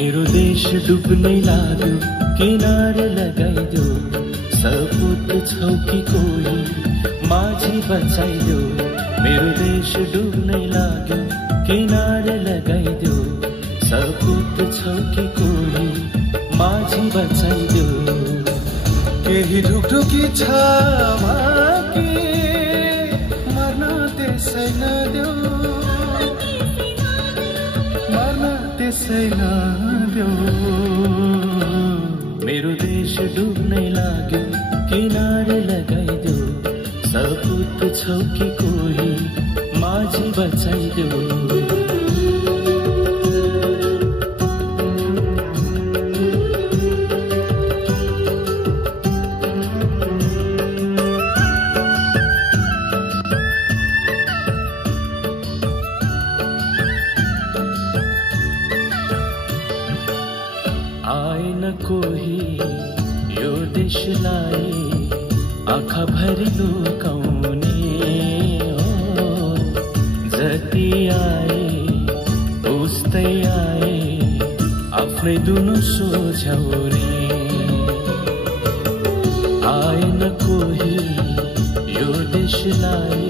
मेरो देश डुब्नै लाग्यो किनारे लगाइदेऊ सपुत छौ कि कोही माझी बचाइदेऊ मेरो देश डुब्नै लाग्यो किनारे लगाइदेऊ सपुत छौ कि कोही माझी बचाइदेऊ केही ढुकढुकी छ कि मर्न त्यसै नदेऊ मर्न त्यसै नदेऊ मेरो देश डुब्नै लाग्यो किनारे लगाइदेऊ सपुत छौ कि कोही माझी बचाइदेऊ आएन कोही यो देशलाई आँखा भरि लुकाउने जति आए उस्तै आए आफ्नै दुनु सोझ्याउने आएन कोही यो देशलाई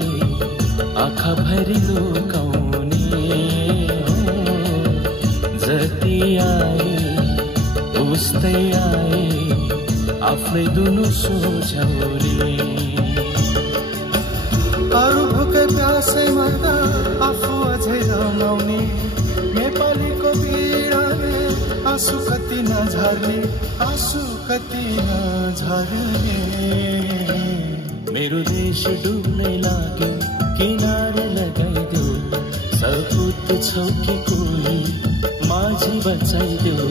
आँखा भरि लुकाउने जति आए उस्तै आए आफ्नै दुनु सोझ्याउने अरू भोकै प्यासै मर्दा आफू अझै रमाउने नेपालीको पीडाले आँसु कति नझर्ने आँसु कति नझर्ने मेरो देश डुब्नै लाग्यो किनारे लगाइदेऊ सपुत छौ कि कोही माझी बचाइदेऊ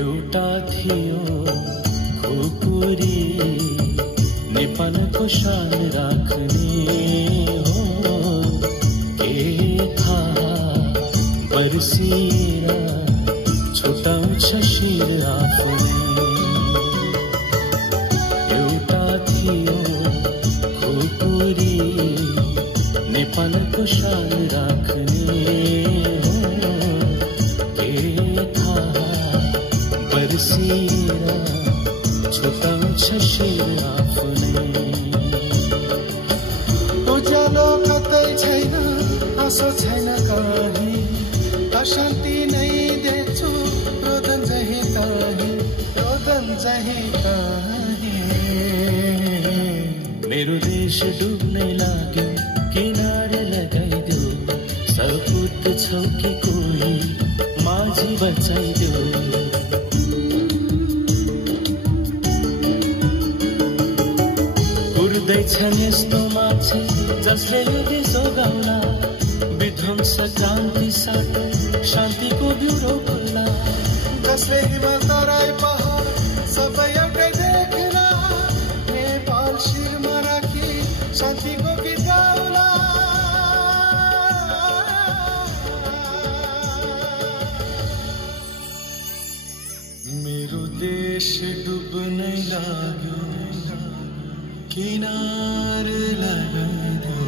एउटा थियो खुकुरी नेपालको शान राख्ने हो के थाहा बर्सिएर छुटाउँछ शिर आफ्नै एउटा थियो खुकुरी नेपालको शान राख्ने हो के थाहा बर्सिएर छुटाउँछ शिर आफ्नै उज्यालो कतै छैन आँसु छैन कहीँ अशान्ति नै देख्छु रोदन चाहिँ कहीँ मेरो देश डुब्नै लाग्यो किनारे लगाइदेऊ सपुत छौ कि कोही माझी बचाइदेऊ उड्दैछन् यस्तो मान्छे जसले यो देश जोगाउला विध्वंस क्रान्ति साथ शान्तिको बिउ रोप्ला जसले हिमाल तराई पहाड सबै एउटै देख्ला नेपाल शिरमा राखी शान्तिको गीत गाउला मेरो देश डुब्नै लाग्यो किनारे लगाइदेऊ